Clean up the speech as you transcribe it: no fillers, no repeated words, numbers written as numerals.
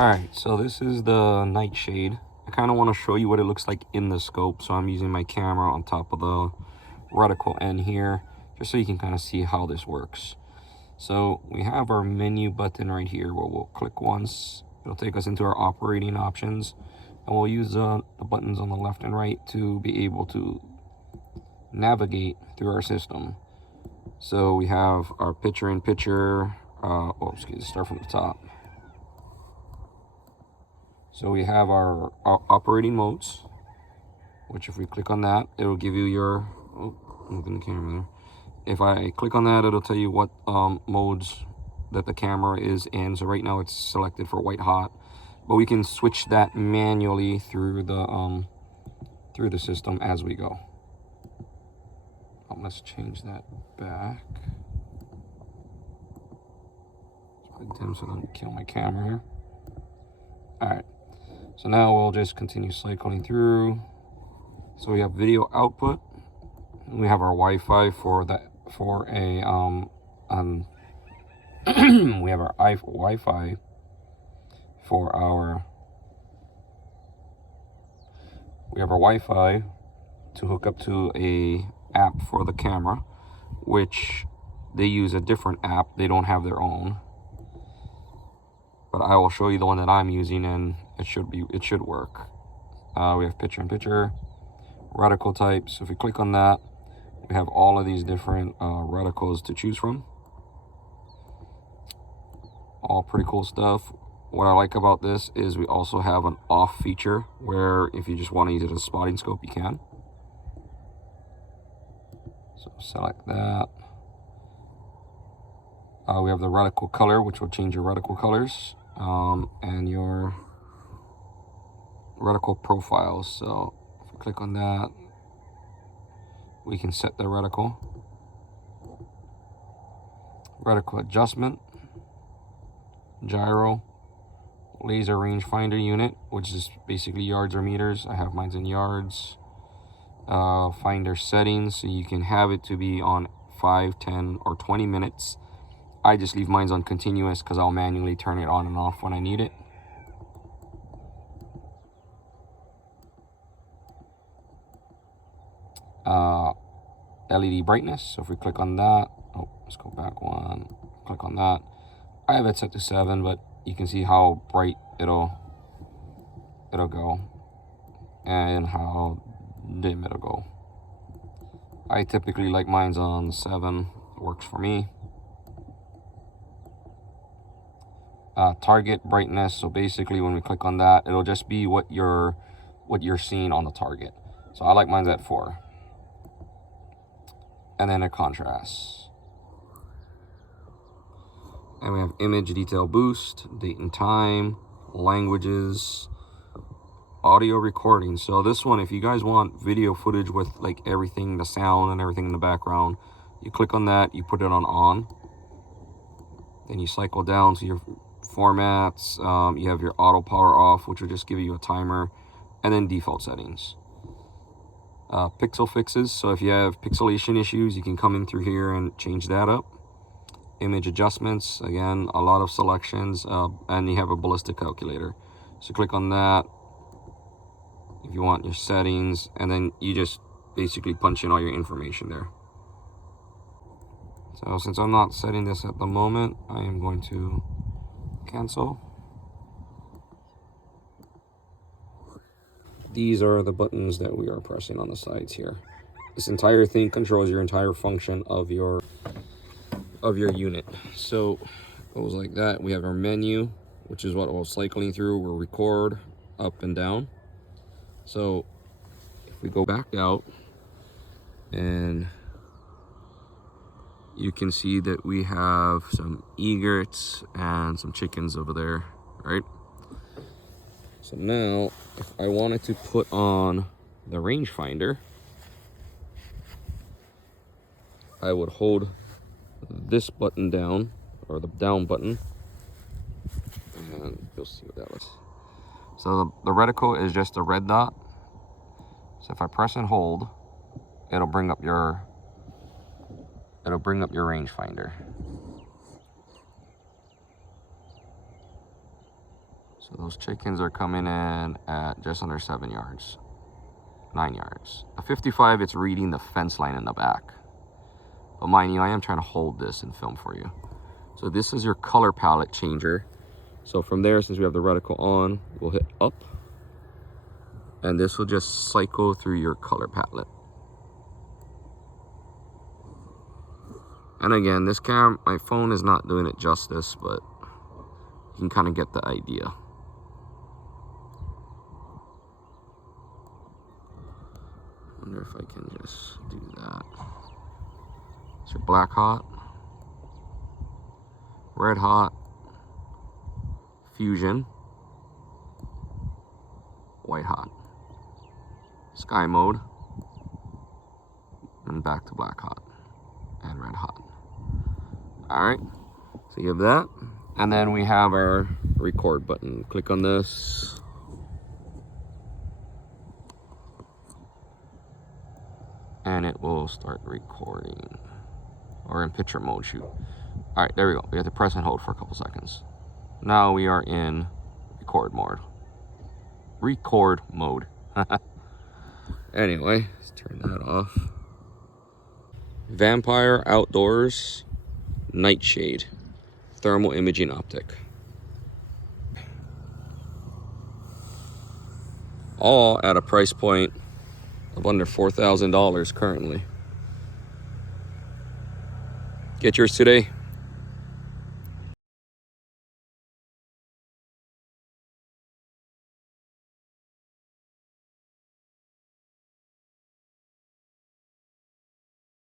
Alright, so this is the Nightshade. I kind of want to show you what it looks like in the scope, so I'm using my camera on top of the reticle end here, just so you can kind of see how this works. So we have our menu button right here where we'll click once. It'll take us into our operating options, and we'll use the buttons on the left and right to be able to navigate through our system. So we have our picture-in-picture, start from the top. So we have our operating modes, which if we click on that, it'll give you your, moving the camera there. If I click on that, it'll tell you what modes that the camera is in. So right now it's selected for white hot, but we can switch that manually through the system as we go. Let's change that back. It's quite dim, so don't kill my camera here. All right. So now we'll just continue cycling through. So we have video output. We have our Wi-Fi for that, for a we have our Wi-Fi for our Wi-Fi to hook up to a app for the camera, which they use a different app. They don't have their own, but I will show you the one that I'm using, and it should work. We have picture-in-picture, reticle types. So if we click on that, we have all of these different reticles to choose from. All pretty cool stuff. What I like about this is we also have an off feature where if you just want to use it as a spotting scope, you can. So select that. We have the reticle color, which will change your reticle colors, and your reticle profiles. So if we click on that, we can set the reticle adjustment, gyro, laser rangefinder unit, which is basically yards or meters. I have mine in yards. Finder settings, so you can have it to be on 5, 10, or 20 minutes. I just leave mine on continuous because I'll manually turn it on and off when I need it. LED brightness, so if we click on that, let's go back one, click on that. I have it set to 7, but you can see how bright it'll go and how dim it'll go. I typically like mine's on 7. It works for me. Target brightness, so basically when we click on that, it'll just be what you're seeing on the target. So I like mine's at 4. And then a contrast. And we have image detail boost, date and time, languages, audio recording. So this one, if you guys want video footage with like everything, the sound and everything in the background, you click on that, you put it on. Then you cycle down to your formats. You have your auto power off, which will just give you a timer, and then default settings. Pixel fixes, so if you have pixelation issues, you can come in through here and change that up. Image adjustments, again, a lot of selections, and you have a ballistic calculator. So click on that if you want your settings, and then you just basically punch in all your information there. So since I'm not setting this at the moment, I am going to cancel. These are the buttons that we are pressing on the sides here. This entire thing controls your entire function of your unit. So it goes like that. We have our menu, which is what we're cycling through. We'll record up and down. So if we go back out, and you can see that we have some egrets and some chickens over there, right? So now, if I wanted to put on the rangefinder, I would hold this button down, or the down button, and you'll see what that looks. So the reticle is just a red dot. So if I press and hold, it'll bring up your rangefinder. So those chickens are coming in at just under 7 yards, 9 yards. A 55, it's reading the fence line in the back. But mind you, I am trying to hold this and film for you. So this is your color palette changer. So from there, since we have the reticle on, we'll hit up. And this will just cycle through your color palette. And again, this my phone is not doing it justice, but you can kind of get the idea. I wonder if I can just do that. So black hot, red hot, fusion, white hot, sky mode, and back to black hot and red hot. All right, so you have that. And then we have our record button. Click on this. And it will start recording. Or in picture mode, shoot. All right, there we go. We have to press and hold for a couple seconds. Now we are in record mode. Record mode. Anyway, let's turn that off. Vampire Outdoors Nightshade Thermal Imaging Optic. All at a price point of under $4,000 currently. Get yours today.